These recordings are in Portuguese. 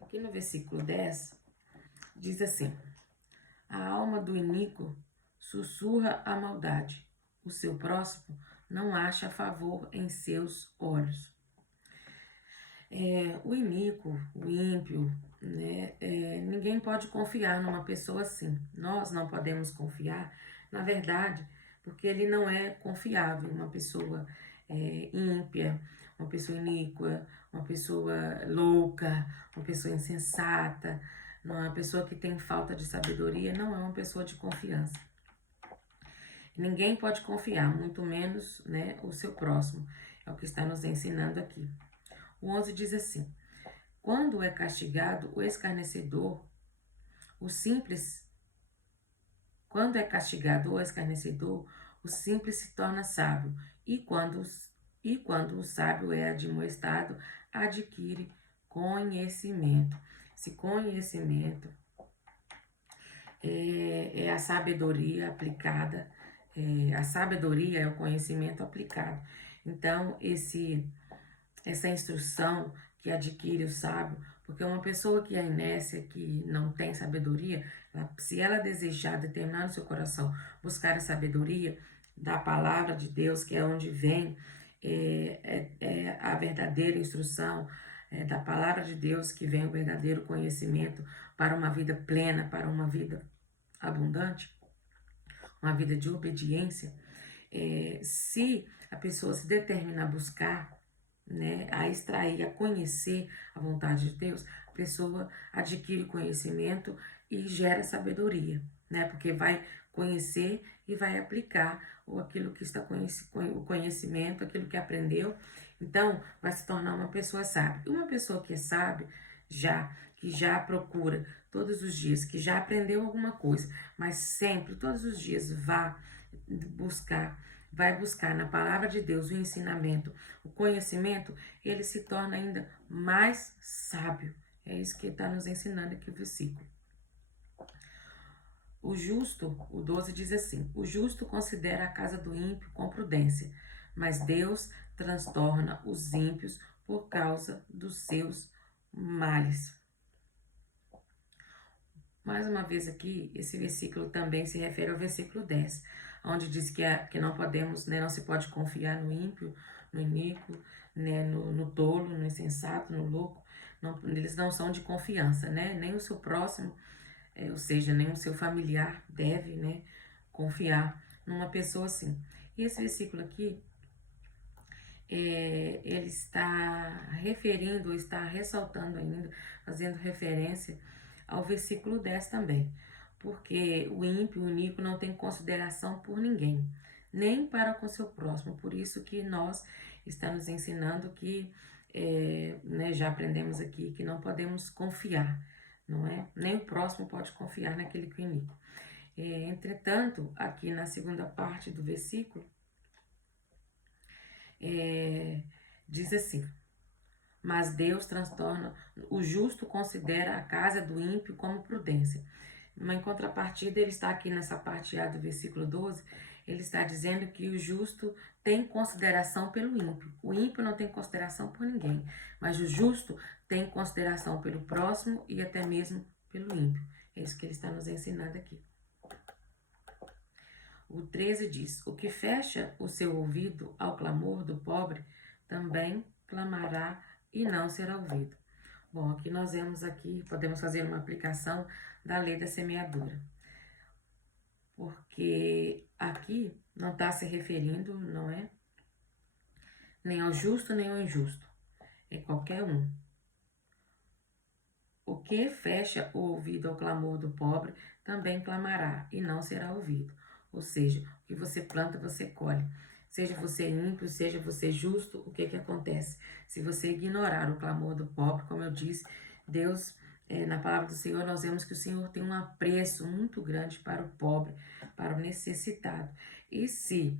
Aqui no versículo 10, diz assim: a alma do iníquo sussurra a maldade, o seu próximo não acha favor em seus olhos. O iníquo, o ímpio, né? Ninguém pode confiar numa pessoa assim. Nós não podemos confiar, na verdade, porque ele não é confiável. Uma pessoa ímpia, uma pessoa iníqua, uma pessoa louca, uma pessoa insensata, uma pessoa que tem falta de sabedoria, não é uma pessoa de confiança. Ninguém pode confiar, muito menos, né, o seu próximo. É o que está nos ensinando aqui. O 11 diz assim: quando é castigado o escarnecedor, o simples, quando é castigado o escarnecedor, o simples se torna sábio, e quando o sábio é admoestado, adquire conhecimento. Esse conhecimento é a sabedoria aplicada, a sabedoria é o conhecimento aplicado. Então, essa instrução que adquire o sábio, porque uma pessoa que é inércia, que não tem sabedoria, se ela desejar determinar no seu coração buscar a sabedoria da palavra de Deus, que é onde vem a verdadeira instrução, da palavra de Deus que vem o verdadeiro conhecimento para uma vida plena, para uma vida abundante, uma vida de obediência. Se a pessoa se determinar a buscar, né, a extrair, a conhecer a vontade de Deus, a pessoa adquire conhecimento e gera sabedoria, né, porque vai conhecer e vai aplicar aquilo que está o conhecimento, aquilo que aprendeu, então vai se tornar uma pessoa sábia. E uma pessoa que é sábia, que já procura todos os dias, que já aprendeu alguma coisa, mas sempre, todos os dias, vai buscar na palavra de Deus o ensinamento, o conhecimento, ele se torna ainda mais sábio. É isso que está nos ensinando aqui o versículo. O justo, o 12 diz assim: o justo considera a casa do ímpio com prudência, mas Deus transtorna os ímpios por causa dos seus males. Mais uma vez aqui, esse versículo também se refere ao versículo 10, onde diz que não podemos, né, não se pode confiar no ímpio, no iníquo, né, no tolo, no insensato, no louco. Não, eles não são de confiança, né? Nem o seu próximo, ou seja, nem o seu familiar deve, né, confiar numa pessoa assim. E esse versículo aqui, ele está referindo, está ressaltando ainda, fazendo referência ao versículo 10 também. Porque o ímpio, o iníquo, não tem consideração por ninguém, nem para com seu próximo. Por isso que nós está nos ensinando que, né, já aprendemos aqui, que não podemos confiar, não é? Nem o próximo pode confiar naquele que é iníquo. Entretanto, aqui na segunda parte do versículo, diz assim: mas Deus transtorna, o justo considera a casa do ímpio como prudência. Em contrapartida, ele está aqui nessa parte A do versículo 12, ele está dizendo que o justo tem consideração pelo ímpio. O ímpio não tem consideração por ninguém, mas o justo tem consideração pelo próximo e até mesmo pelo ímpio. É isso que ele está nos ensinando aqui. O 13 diz: o que fecha o seu ouvido ao clamor do pobre, também clamará e não será ouvido. Bom, aqui nós vemos podemos fazer uma aplicação da lei da semeadura. Porque aqui não está se referindo, não é? Nem ao justo, nem ao injusto. É qualquer um. O que fecha o ouvido ao clamor do pobre, também clamará e não será ouvido. Ou seja, o que você planta, você colhe. Seja você ímpio, seja você justo, o que acontece? Se você ignorar o clamor do pobre, como eu disse, Deus, na palavra do Senhor, nós vemos que o Senhor tem um apreço muito grande para o pobre, para o necessitado. E se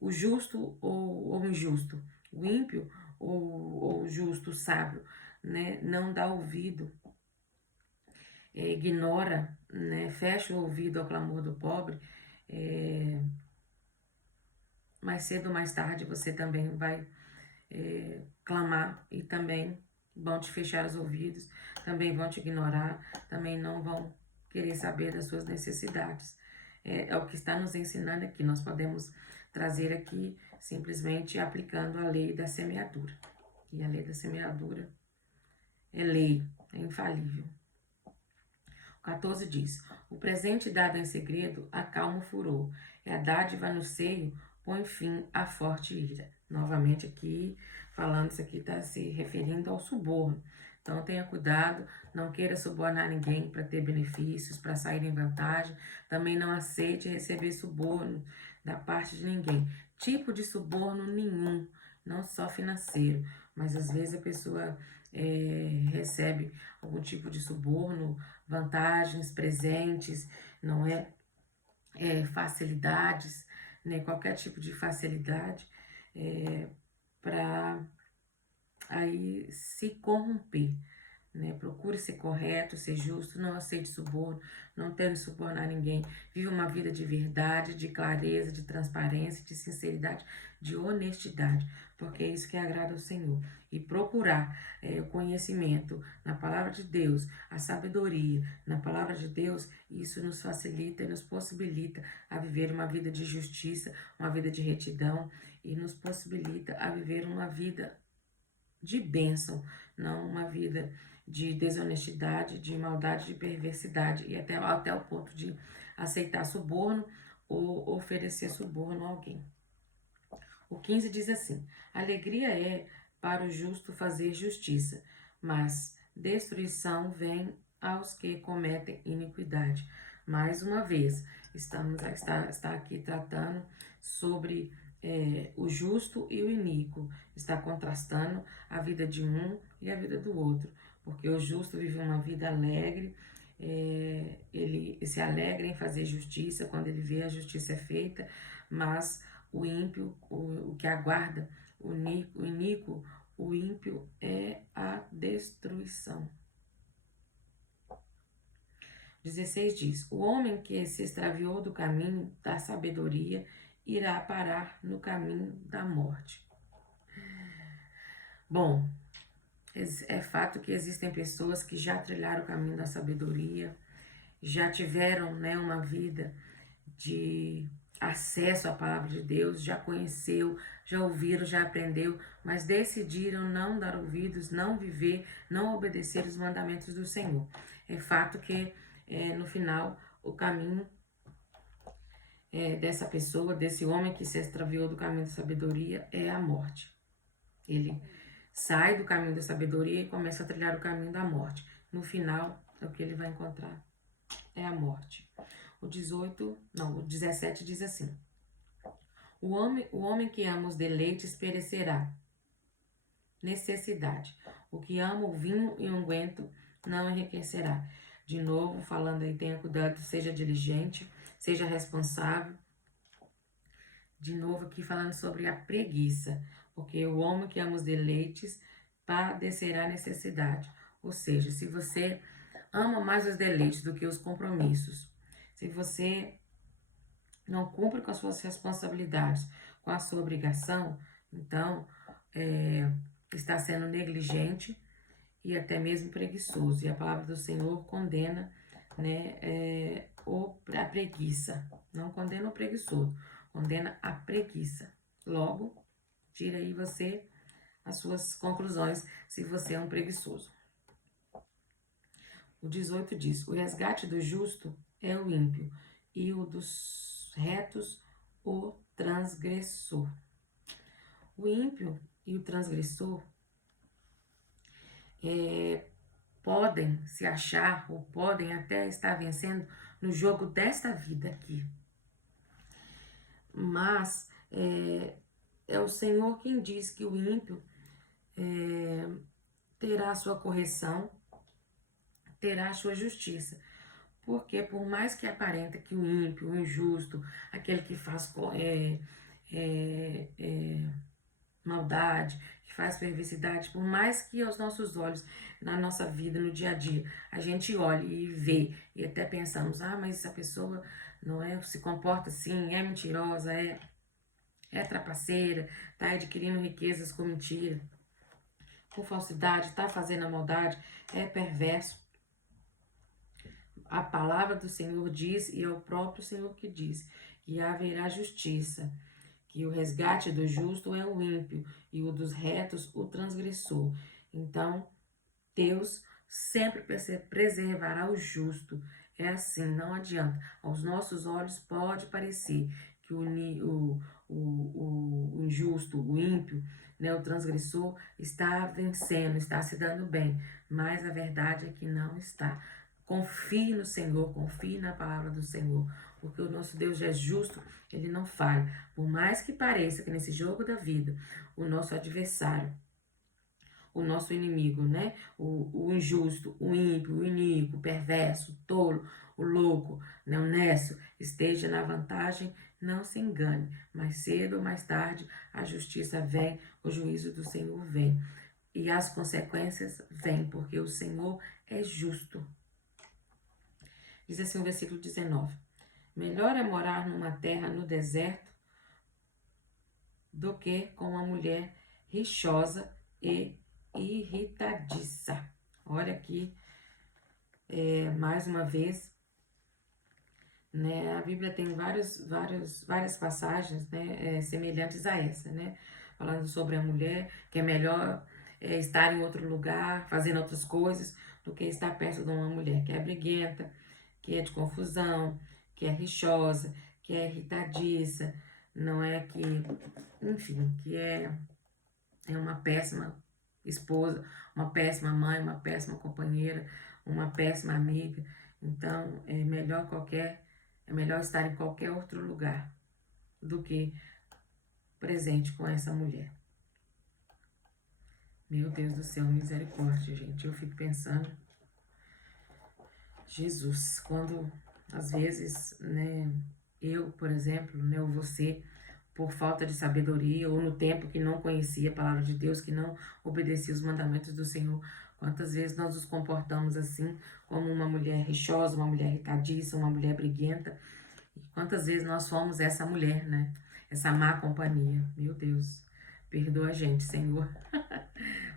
o justo ou o injusto, o ímpio ou o justo, o sábio, né, não dá ouvido, ignora, né, fecha o ouvido ao clamor do pobre, mais cedo ou mais tarde você também vai clamar e também vão te fechar os ouvidos, também vão te ignorar, também não vão querer saber das suas necessidades. É o que está nos ensinando aqui. Nós podemos trazer aqui simplesmente aplicando a lei da semeadura. E a lei da semeadura é lei, é infalível. O 14 diz: o presente dado em segredo acalma o furor, e a dádiva no seio põe fim à forte ira. Novamente aqui, falando isso aqui, está se referindo ao suborno. Então tenha cuidado, não queira subornar ninguém para ter benefícios, para sair em vantagem. Também não aceite receber suborno da parte de ninguém. Tipo de suborno nenhum, não só financeiro, mas às vezes a pessoa recebe algum tipo de suborno, vantagens, presentes, não é? Facilidades, né? Qualquer tipo de facilidade para aí se corromper. Né? Procure ser correto, ser justo, não aceite suborno, não tente subornar ninguém. Viva uma vida de verdade, de clareza, de transparência, de sinceridade, de honestidade, porque é isso que agrada ao Senhor. E procurar o conhecimento na palavra de Deus, a sabedoria na palavra de Deus, isso nos facilita e nos possibilita a viver uma vida de justiça, uma vida de retidão e nos possibilita a viver uma vida de bênção, não uma vida de desonestidade, de maldade, de perversidade e até o ponto de aceitar suborno ou oferecer suborno a alguém. O 15 diz assim: alegria é para o justo fazer justiça, mas destruição vem aos que cometem iniquidade. Mais uma vez, está aqui tratando sobre o justo e o iníquo. Está contrastando a vida de um e a vida do outro. Porque o justo vive uma vida alegre, ele se alegra em fazer justiça quando ele vê a justiça feita, mas o ímpio, o que aguarda o iníquo, o ímpio é a destruição. 16 diz: o homem que se extraviou do caminho da sabedoria irá parar no caminho da morte. Bom, é fato que existem pessoas que já trilharam o caminho da sabedoria, já tiveram, né, uma vida de acesso à palavra de Deus, já conheceu, já ouviram, já aprendeu, mas decidiram não dar ouvidos, não viver, não obedecer os mandamentos do Senhor. É fato que no final o caminho dessa pessoa, desse homem que se extraviou do caminho da sabedoria é a morte. Ele sai do caminho da sabedoria e começa a trilhar o caminho da morte. No final, o que ele vai encontrar é a morte. O 17 diz assim: o homem que ama os deleites perecerá. Necessidade. O que ama o vinho e o unguento não enriquecerá. De novo, falando aí, tenha cuidado, seja diligente, seja responsável. De novo aqui falando sobre a preguiça. Porque o homem que ama os deleites padecerá necessidade. Ou seja, se você ama mais os deleites do que os compromissos, se você não cumpre com as suas responsabilidades, com a sua obrigação, então está sendo negligente e até mesmo preguiçoso. E a palavra do Senhor condena, né, a preguiça. Não condena o preguiçoso, condena a preguiça. Logo, tira aí você as suas conclusões se você é um preguiçoso. O 18 diz: o resgate do justo é o ímpio, e o dos retos, o transgressor. O ímpio e o transgressor podem se achar ou podem até estar vencendo no jogo desta vida aqui. Mas é o Senhor quem diz que o ímpio terá a sua correção, terá a sua justiça. Porque por mais que aparenta que o ímpio, o injusto, aquele que faz maldade, que faz perversidade, por mais que aos nossos olhos, na nossa vida, no dia a dia, a gente olhe e vê, e até pensamos, mas essa pessoa não se comporta assim, é mentirosa, é trapaceira, está adquirindo riquezas com mentira. com falsidade, está fazendo a maldade, é perverso. A palavra do Senhor diz, e é o próprio Senhor que diz, que haverá justiça, que o resgate do justo é o ímpio e o dos retos o transgressor. Então, Deus sempre preservará o justo. É assim, não adianta. Aos nossos olhos pode parecer que o injusto, o ímpio, né, o transgressor, está vencendo, está se dando bem. Mas a verdade é que não está. Confie no Senhor, confie na palavra do Senhor, porque o nosso Deus é justo, ele não falha. Por mais que pareça que nesse jogo da vida, o nosso adversário, o nosso inimigo, né? O injusto, o ímpio, o iníquo, o perverso, o tolo, o louco, né? O necio, esteja na vantagem, não se engane. Mais cedo ou mais tarde, a justiça vem, o juízo do Senhor vem. E as consequências vêm, porque o Senhor é justo. Diz assim o versículo 19. Melhor é morar numa terra no deserto do que com uma mulher rixosa e irritadiça. Olha aqui, mais uma vez, né? A Bíblia tem várias passagens, né, semelhantes a essa, né? Falando sobre a mulher, que é melhor estar em outro lugar, fazendo outras coisas, do que estar perto de uma mulher que é briguenta, que é de confusão, que é rixosa, que é irritadiça, não é que, enfim, que é uma péssima esposa, uma péssima mãe, uma péssima companheira, uma péssima amiga. Então, é melhor estar em qualquer outro lugar do que presente com essa mulher. Meu Deus do céu, misericórdia, gente. Eu fico pensando, Jesus, quando às vezes, né, eu, por exemplo, né, ou você, por falta de sabedoria, ou no tempo que não conhecia a palavra de Deus, que não obedecia os mandamentos do Senhor, quantas vezes nós nos comportamos assim, como uma mulher rixosa, uma mulher irritadiça, uma mulher briguenta, e quantas vezes nós fomos essa mulher, né? Essa má companhia. Meu Deus, perdoa a gente, Senhor.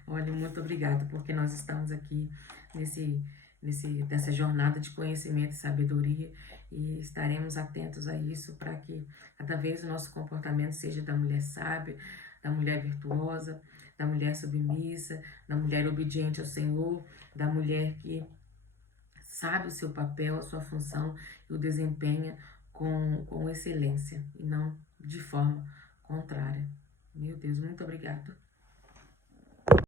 Olha, muito obrigada, porque nós estamos aqui nessa jornada de conhecimento e sabedoria e estaremos atentos a isso para que cada vez o nosso comportamento seja da mulher sábia, da mulher virtuosa, da mulher submissa, da mulher obediente ao Senhor, da mulher que sabe o seu papel, a sua função e o desempenha com excelência e não de forma contrária. Meu Deus, muito obrigado.